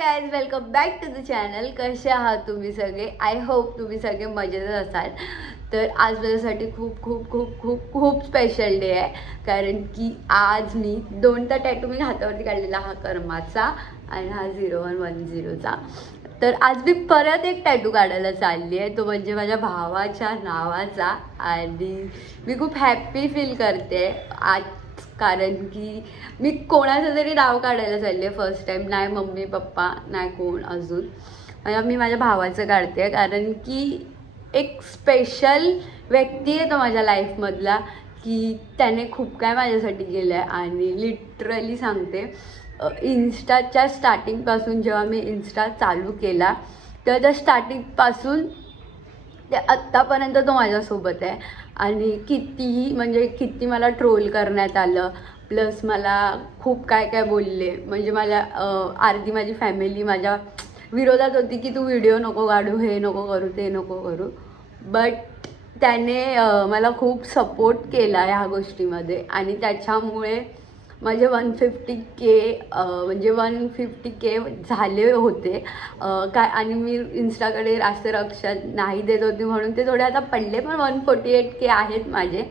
Guys, welcome back to the channel. कसे आहात तुम्ही सगळे? आय होप तुम्ही सगळे मजेत असाल. तर आज माझ्यासाठी खूप खूप खूप खूप खूप स्पेशल डे आहे, कारण की आज मी दोनदा टॅटू मी हातावरती काढलेला, हा कर्माचा आणि हा 0110चा. तर आज मी परत एक टॅटू काढायला चालली आहे, तो म्हणजे माझ्या भावाच्या नावाचा. आणि मी खूप हॅप्पी फील करते आज, कारण की मी कोणाचं तरी नाव काढायला चालली आहे फर्स्ट टाईम. नाही मम्मी पप्पा नाही कोण अजून, मी माझ्या भावाचं काढते, कारण की एक स्पेशल व्यक्ती आहे तो माझ्या लाईफमधला, की त्याने खूप काय माझ्यासाठी केलं आहे. आणि लिटरली सांगते, इन्स्टाच्या स्टार्टिंगपासून जेव्हा मी इन्स्टा चालू केला तेव्हा त्या स्टार्टिंगपासून ते आत्तापर्यंत तो माझ्यासोबत आहे. आणि कितीही म्हणजे किती मला ट्रोल करण्यात आलं, प्लस मला खूप काय काय बोलले. म्हणजे मला अर्धी माझी फॅमिली माझ्या विरोधात होती, की तू व्हिडिओ नको काढू, हे नको करू, ते नको करू. बट त्याने मला खूप सपोर्ट केला ह्या गोष्टीमध्ये. आणि त्याच्यामुळे माझे 150K म्हणजे 150K झाले होते काय. आणि मी इन्स्टाकडे जास्त लक्ष नाही देत होती, म्हणून ते थोडे आता पडले, पण 148K आहेत माझे.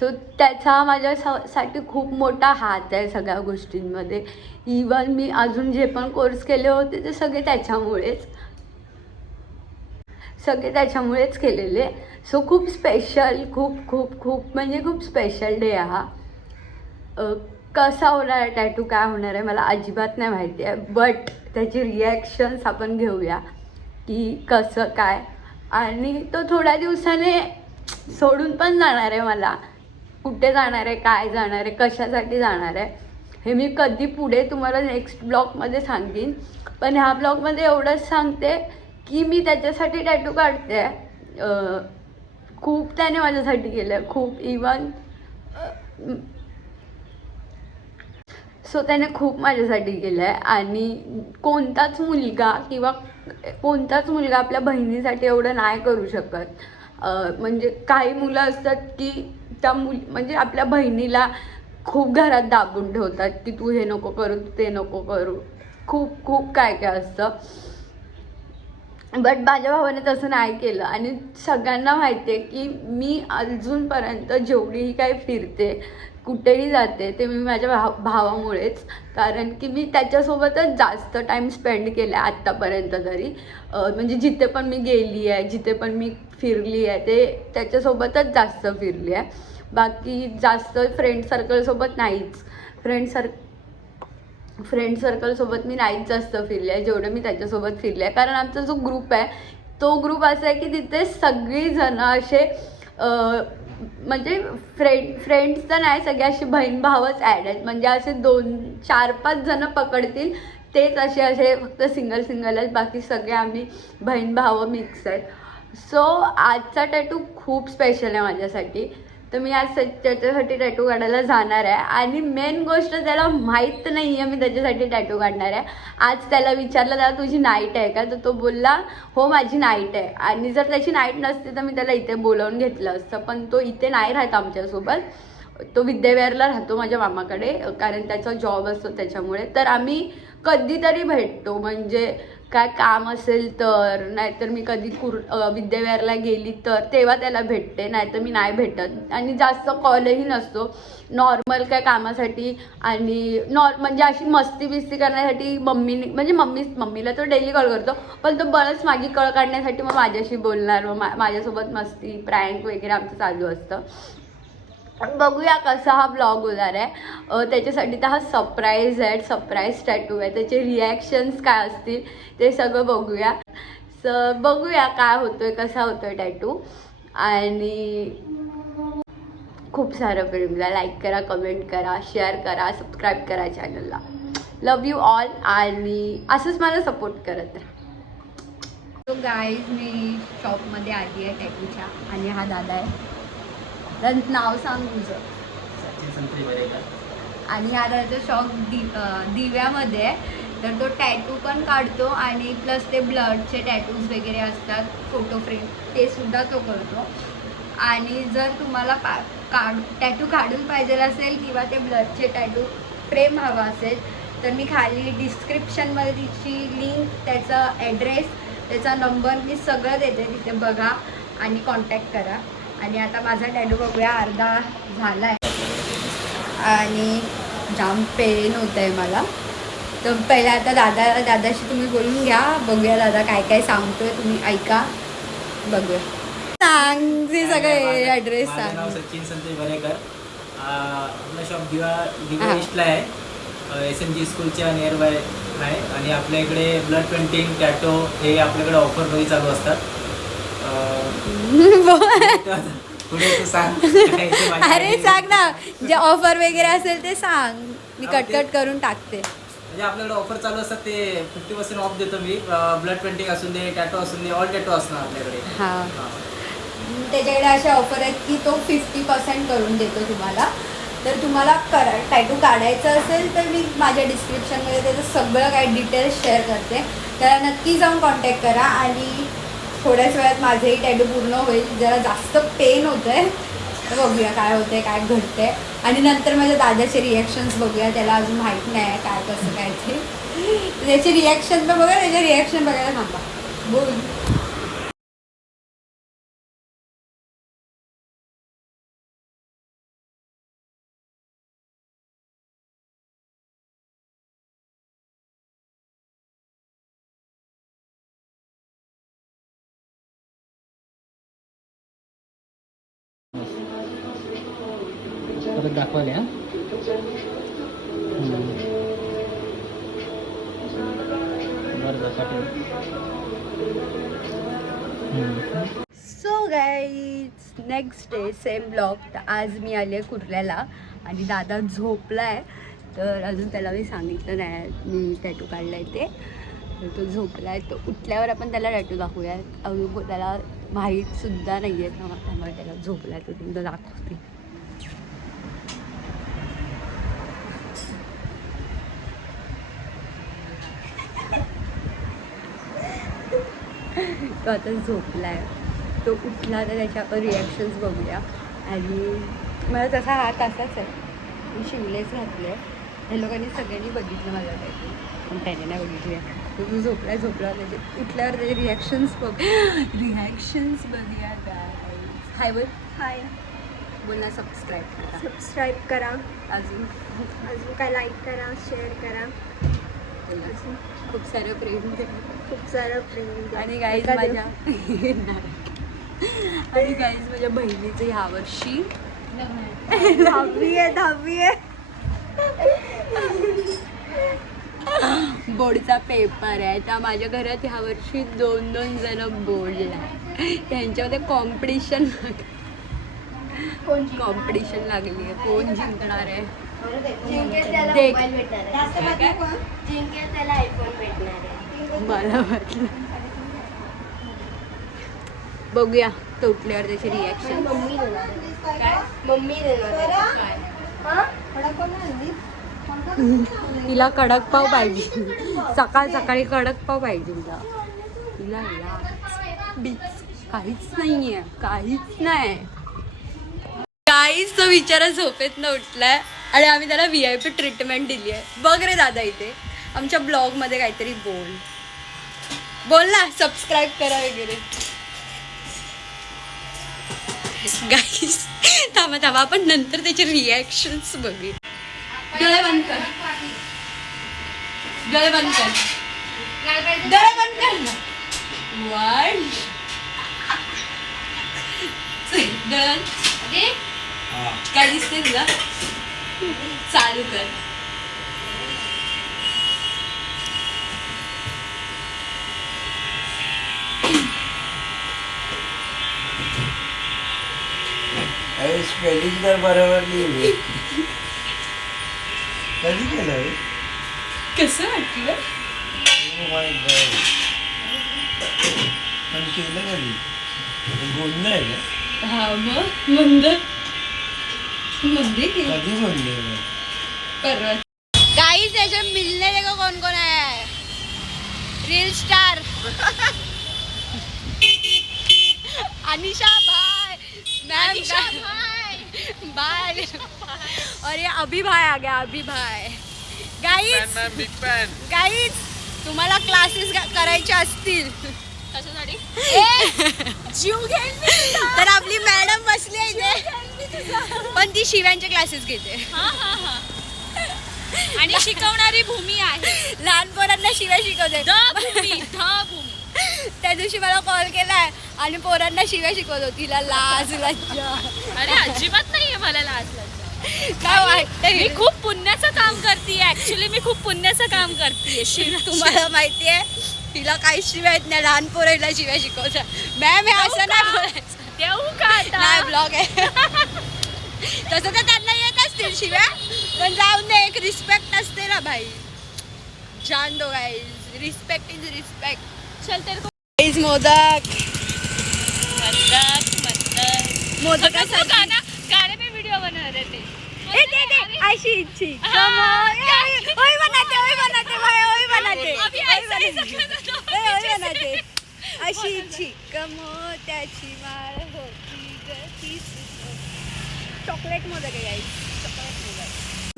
सो त्याचा माझ्यासाठी खूप मोठा हात आहे सगळ्या गोष्टींमध्ये. इवन मी अजून जे पण कोर्स केले होते ते सगळे त्याच्यामुळेच केलेले. सो खूप स्पेशल, खूप खूप खूप म्हणजे खूप स्पेशल डे हा. कसा होणार आहे टॅटू, काय होणार आहे मला अजिबात नाही माहिती आहे, बट त्याची रिॲक्शन्स आपण घेऊया की कसं काय. आणि तो थोड्या दिवसाने सोडून पण जाणार आहे मला. कुठे जाणार आहे, काय जाणार आहे, कशासाठी जाणार आहे, हे मी कधी पुढे तुम्हाला नेक्स्ट ब्लॉगमध्ये सांगेन. पण ह्या ब्लॉगमध्ये एवढंच सांगते की मी त्याच्यासाठी टॅटू काढते. खूप त्याने माझ्यासाठी केलं आहे, खूप. इवन सो त्याने खूप माझ्यासाठी केलं आहे. आणि कोणताच मुलगा आपल्या बहिणीसाठी एवढं नाही करू शकत. म्हणजे काही मुलं असतात की म्हणजे आपल्या बहिणीला खूप घरात दाबून ठेवतात, की तू हे नको करू, तू ते नको करू, खूप खूप काय काय असतं. बट माझ्या भावाने तसं नाही केलं. आणि सगळ्यांना माहिती आहे की मी अजूनपर्यंत जेवढीही काय फिरते, कुठेही जाते, ते मी माझ्या भावामुळेच. कारण की मी त्याच्यासोबतच जास्त टाईम स्पेंड केला आहे आत्तापर्यंत तरी. म्हणजे जिथे पण मी गेली आहे, जिथे पण मी फिरली आहे, ते त्याच्यासोबतच जास्त फिरली आहे. बाकी जास्त फ्रेंड सर्कलसोबत नाहीच. फ्रेंड सर्कलसोबत मी नाहीच जास्त फिरले आहे जेवढं मी त्याच्यासोबत फिरले आहे. कारण आमचा जो ग्रुप आहे तो ग्रुप असा आहे की तिथे सगळीजणं असे म्हणजे फ्रेंड्स तर नाही, सगळे असे बहीण भावच ॲड आहेत. म्हणजे असे 2-4-5 जणं पकडतील तेच असे फक्त सिंगल आहेत, बाकी सगळे आम्ही बहीण भाव मिक्स आहेत. सो आजचा टॅटू खूप स्पेशल आहे माझ्यासाठी. तर मी आज त्याच्यासाठी टॅटू काढायला जाणार आहे. आणि मेन गोष्ट, त्याला माहीत नाही आहे मी त्याच्यासाठी टॅटू काढणार आहे. आज त्याला विचारलं, त्याला तुझी नाईट आहे का, तर तो बोलला हो माझी नाईट आहे. आणि जर त्याची नाईट नसते तर मी त्याला इथे बोलावून घेतलं असतं, पण तो इथे नाही राहत आमच्यासोबत. तो विद्याविहारला राहतो माझ्या मामाकडे, कारण त्याचा जॉब असतो त्याच्यामुळे. तर आम्ही कधीतरी भेटतो, म्हणजे काय काम असेल तर, नाहीतर मी कधी विद्याविहारला गेली तर तेव्हा त्याला भेटते, नाहीतर मी नाही भेटत. आणि जास्त कॉलही नसतो, नॉर्मल काय कामासाठी. आणि म्हणजे अशी मस्ती बिस्ती करण्यासाठी मम्मीला तो डेली कॉल करतो, पण तो बरंच माझी कळ काढण्यासाठी मग माझ्याशी बोलणार, मग माझ्यासोबत मस्ती प्रँक वगैरे आमचं चालू असतं. बघूया कसा हा ब्लॉग होणार आहे. त्याच्यासाठी तर हा सरप्राईज टॅटू आहे. त्याचे रिॲक्शन्स काय असतील ते सगळं बघूया. बघूया काय होतोय, कसा होतोय टॅटू. आणि खूप सारं फिल्मला लाईक करा, कमेंट करा, शेअर करा, सबस्क्राईब करा चॅनलला. लव यू ऑल. आणि असंच मला सपोर्ट करत राहा. तो गाईज, मी शॉपमध्ये आली आहे टॅटूच्या. आणि हा दादा आहे, नाव सांग तुझं. आणि हा त्याचा शॉप दिव्यामध्ये आहे. तर तो टॅटू पण काढतो आणि प्लस ते ब्लडचे टॅटूज वगैरे असतात, फोटो फ्रेम, ते सुद्धा तो करतो. आणि जर तुम्हाला टॅटू काढून पाहिजे असेल किंवा ते ब्लडचे टॅटू फ्रेम हवा असेल तर मी खाली डिस्क्रिप्शनमध्ये तिची लिंक, त्याचा ॲड्रेस, त्याचा नंबर मी सगळं देते, तिथे बघा आणि कॉन्टॅक्ट करा. आणि आता माझा टॅटू बघूया, अर्धा झाला आहे आणि जाम पेन होतं आहे मला. तर पहिला आता दादाशी तुम्ही बोलून घ्या, बघूया दादा काय काय सांगतोय, तुम्ही ऐका, बघूया. सांग ते सगळे ॲड्रेस सांग. नाव सचिन संतोष बरेकर. आपला शॉप दिवा ईस्टला आहे, SMG स्कूलच्या नियर बाय आहे. आणि आपल्या इकडे ब्लड पेंटिंग, टॅटो हे आपल्याकडे ऑफरमध्ये चालू असतात. पुढे तू सांग. अरे सांग ना, जे ऑफर वगैरे असेल ते सांग, मी कटकट करून टाकते. म्हणजे आपल्याकडे ऑफर चालू असतात, ते 50% ऑफ देतो मी. ब्लड पेंटिंग असून दे, टॅटो असून दे, ऑल टॅटो असणार आपल्याकडे. हां, त्याच्याकडे असे ऑफर आहेत की तो 50% करून देतो तुम्हाला. तर तुम्हाला टॅटू काढायचं असेल तर मी माझ्या डिस्क्रिप्शनमध्ये त्याचं सगळं काही डिटेल्स शेअर करते, तर नक्की जाऊन कॉन्टॅक्ट करा. आणि थोड्याच वेळात माझंही टॅटू पूर्ण होईल. जरा जास्त पेन होतं आहे, तर बघूया काय होतं आहे, काय घडतं आहे. आणि नंतर माझ्या दादाचे रिॲक्शन्स बघूया, त्याला अजून माहीत नाही आहे काय कसं काय ते. त्याचे रिॲक्शन तर बघा, त्याचे रिॲक्शन बघायला थांबा, बोल. दाखवले so guys, next day same blog. तर आज मी आले कुर्ल्याला आणि दादा झोपला आहे, तर अजून त्याला मी सांगितलं नाही मी टॅटू काढला आहे ते. तर तो झोपला आहे, तो उठल्यावर आपण त्याला टॅटू दाखवूया. अजून त्याला माहीतसुद्धा नाही आहे, त्यामुळे त्याला झोपला आहे, तो तुमचं दाखवते. तो आता झोपला आहे, तो उठला तर त्याच्यावर रिॲक्शन्स बघूया. आणि मला तसा हात असाच आहे, मी शिवलेच घातले. ह्या लोकांनी सगळ्यांनी बघितलं माझा टॅटू, पण त्याने नाही बघितले. तो झोपला त्याचे उठल्यावर त्याचे रिॲक्शन्स बघूया. हाय बोल. हाय बोल ना. सबस्क्राईब करा. अजून काय लाईक करा, शेअर करा, खूप सारं प्रेम द्या. आणि गाईज माझ्या बहिणीचं ह्या वर्षी 10वी आहे. बोर्डचा पेपर आहे, तर माझ्या घरात ह्या वर्षी 2 जण बोर्डला. त्यांच्यामध्ये कॉम्पिटिशन लागली आहे, कोण जिंकणार आहे. मला वाटलं बघूया तो उठल्यावर त्याची रिॲक्शन. तिला कडक पाव पाहिजे, सकाळी कडक पाव पाहिजे तिला. काहीच नाही आहे, काहीच नाही. काहीच तो विचारा झोपेत न उठलाय आणि आम्ही त्याला VIP ट्रीटमेंट दिली आहे. बघ रे दादा, इथे आमच्या ब्लॉगमध्ये काहीतरी बोल ना, सबस्क्राईब करा वगैरे. गाईस थांबा, आपण नंतर त्याचे रिॲक्शन्स बघू. डोळे बंद कर ना. 1 काय दिसते तुला? चालू कर. स्पेलिंग तर बरोबर लिहिली. कधी केलं? कसं वाटलं? पण केलं कधी? बोलणं आहे का? हा मग मंद कधी बोलले? परवा. गाइस ऐसे मिलने देखो कौन कौन आया है. रील स्टार अनिशा भाई, मैम भाई, और ये अभी भाई आ गया. अभी भाई गाईज तुम्हाला क्लासेस करायचे असतील जीव घेईल तर आपली मॅडम बसली आहे इथे, पण ती शिव्यांचे क्लासेस घेते आणि शिकवणारी भूमी आहे. लहान पोरांना शिव्या शिकवते. त्या दिवशी मला कॉल केलाय आणि पोरांना शिव्या शिकवत होती. तिला लाज लज्जा अरे अजिबात नाहीये मला लाज लज्जा. काय वाटतंय मी खूप पुण्याचं काम करते. ऍक्च्युली मी खूप पुण्याचं काम करते. तुम्हाला माहितीये तिला काही शिव्या येत नाही. लहान पोरांना शिव्या शिकवतात. मॅम हे असं नाही बोलायचं. देऊ का आता? नाही ब्लॉग आहे. तसं तर त्यांना येत असतील शिव्या, पण जाऊन दे. एक रिस्पेक्ट असते ना भाई. जान दो गाइस, रिस्पेक्ट इज रिस्पेक्ट. चल तेरे को गाइस मोदक मोदक गाने में वीडियो बना रहे थे. ऐशी इच्छी ओय बनाते अशी इच्छी कमोत्याची माळ होती गती. चॉकलेट मोदक आहे गाईस, चॉकलेट मोदक.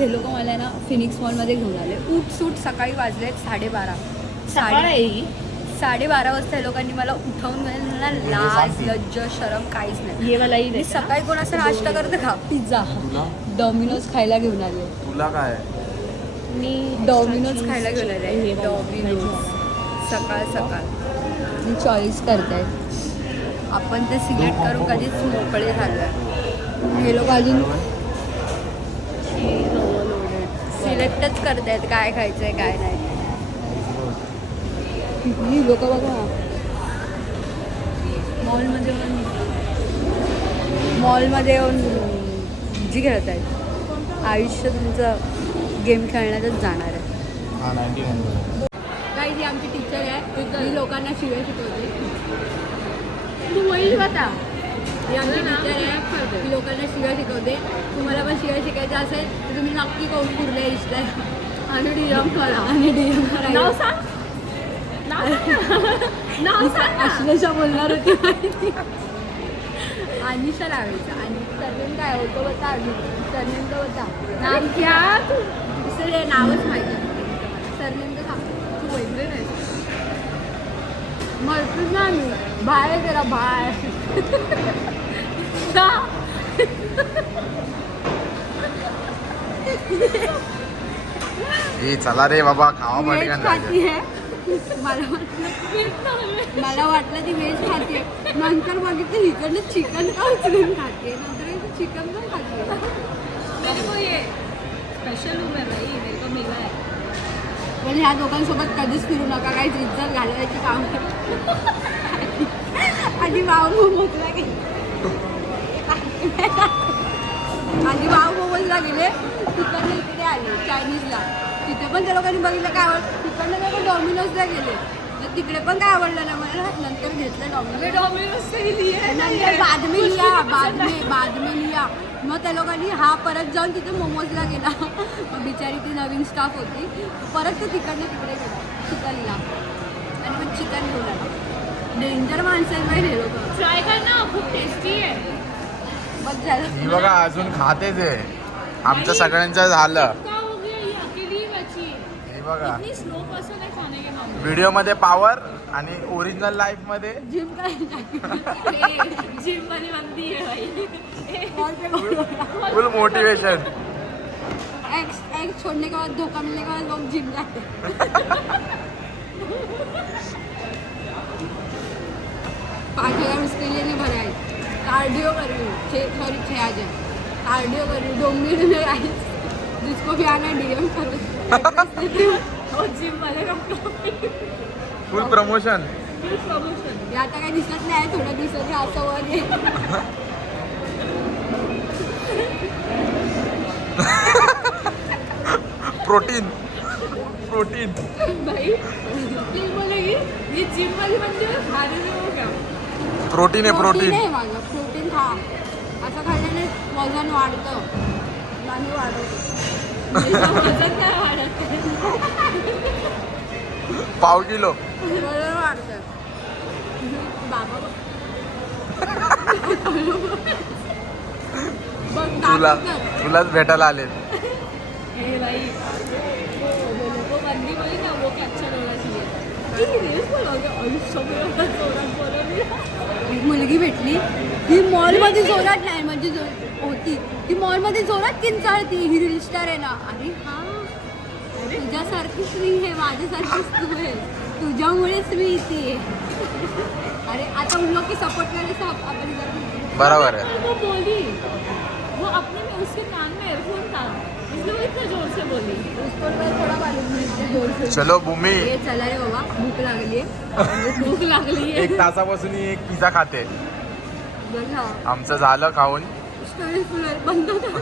हे लोक मला ना फिनिक्स मॉलमध्ये घेऊन आले. सूट सकाळी वाजले 12:30. 12:30 वाजता हे लोकांनी मला उठवून ना लाज लज्ज शरम काहीच नाही. मी सकाळी कोण असं नाश्ता करते का? पिझ्झा डॉमिनोज खायला घेऊन आले. तुला काय मी डॉमिनोज खायला घेऊन आले. डॉमिनोज सकाळ मी चॉईस करते. आपण ते सिलेक्ट करून कधीच मोकळे झालो. हे लोक अजून सिलेक्टच करतायत काय खायचंय काय नाही. ही लोक बघा मॉलमध्ये येऊन जी खेळत आहेत. आयुष्य तुमचं गेम खेळण्यातच जाणार आहे. काही जी आमची टीचर आहे ही लोकांना शिव्या शिकवते. तू वहीच बता. ही आमची टीचर आहे ही लोकांना शिव्या शिकवते. तुम्हाला पण शिव्या शिकायचं असेल तर तुम्ही नक्की कोण कुर्ले इष्टाय आणि डीएम करा. नाव सांग. अश्लेषा बोलणार होती माहिती. अनिशा लावायचं. आणि सरनेम काय होतं बता. सरनेम तर बता. नाम क्या दुसरे नावच माहिती. सरनेम तर सांग. तू वैद्य नाही मरतूच ना मी बाहेर जरा बाहेर. चला रे बाबा खावा खाती आहे. मला वाटलं ती व्हेज खाते. नंतर बघितलं हिकडनं चिकन का उचलून खाते. नंतर चिकन पण खाते. स्पेशल रूम है भाई, मेरे को मिला है. पण ह्या दोघांसोबत कधीच फिरू नका. काहीच इज्जत घालवायची काम. आधी भाऊ मोमोजला गेले. तिकडनं इकडे आले चायनीजला. तिथे पण त्या लोकांनी बघितलं काय आवडलं. तिकडनं काय डॉमिनोजला गेले तर तिकडे पण काय आवडलं ना मला. नंतर घेतलं डॉमिनोज. नंतर बाद में लिया. मग त्या लोकांनी हा परत जाऊन तिथे मोमोजला गेला. मग बिचारी ती नवीन स्टाफ होती. परत ते तिकडनं तिकडे गेला चिकनला आणि मग चिकन घेऊन आला. डेंजर माणसं आहे माहिती लोक. ट्राय कर ना, खूप टेस्टी आहे. बघ झालं. ही बघा अजून खाते ते. आमच्या सगळ्यांचं झालं. हे बघा स्लो पर्सन है खाने के मामले. व्हिडिओ मध्ये पॉवर आणि ओरिजिनल लाईफ मध्ये जिम जिम वाली बंदी है भाई. फुल मोटिवेशन. एग छोड़ने के बाद धोखा मिलने के बाद लोग जिम जाते. 5,000 उसके लिए नहीं भरा है. कार्डियो कर रही हूँ. 6,000 कार्डियो कर रही हूँ. डोंगरी में आई जिसको भी आना डीएम करो. जिम वाले फुल प्रमोशन. हे आता काही दिसत नाही. थोडं दिसत आहे असं वर आहे. प्रोटीन भाई. ये बोलेगी ये जिम वाली बंदी है, खाने में हो गया. प्रोटीन आहे प्रोटीन. आहे माझं. प्रोटीन खा. असं खाल्ल्याने वजन वाढतं. आणि वाढवतं. वजन नाही वाढत. पाव किलो. वजन वाढतं. बाबा बघ तुलाच भेटायला आले. हे भाई ती serious बोलवते. आयुष्यभर जोरात बोलवली. एक मुलगी भेटली ती मॉलमध्ये जोरात नाही म्हणजे होती ती मॉलमध्ये जोरात किंचाळती ही रील स्टार आहे ना. अरे हा तुझ्यासारखीच मी हे माझ्यासारखीच तू आहे तुझ्यामुळेच मी इथे. अरे आता उन लोग की सपोर्ट करायचं आपण इधर बरोबर आहे. वो बोली वो अपने में उसके कान में एयरफोन था इसलिए वो इतना जोर से बोली. उसको थोडा मालूम नाही इतने जोर से. चलो भूमी ये चला रे बाबा भूक लागली भूक लागली आहे. 1 तासापासून ही एक पिझ्झा खाते. बघा आमचं झालं खाऊन. स्टोरी बंद कर.